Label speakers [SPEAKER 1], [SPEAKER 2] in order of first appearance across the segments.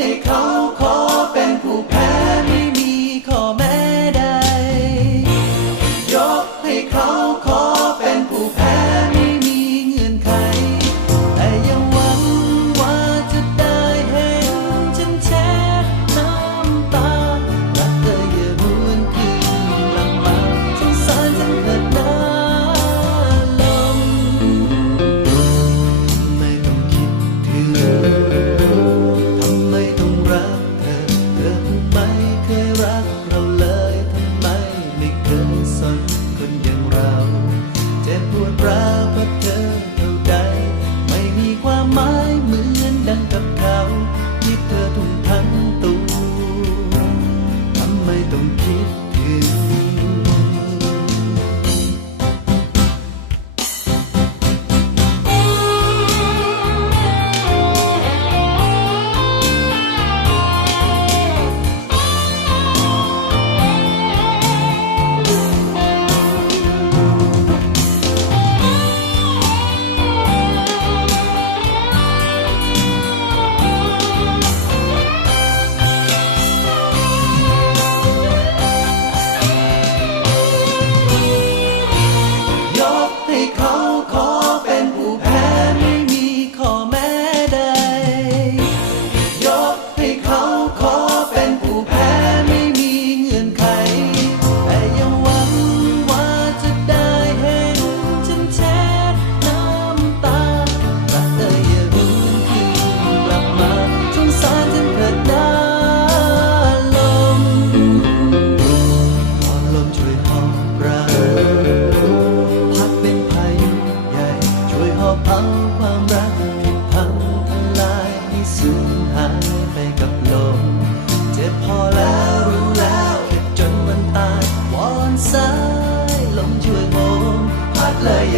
[SPEAKER 1] they come.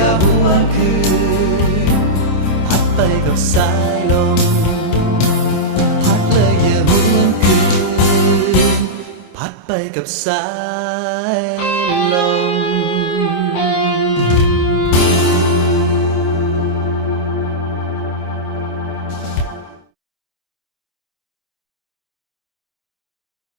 [SPEAKER 1] ก็หัวคืนพัดไปกับสายลมพัดเลยอย่าหัวคืนพัดไปกับสายลม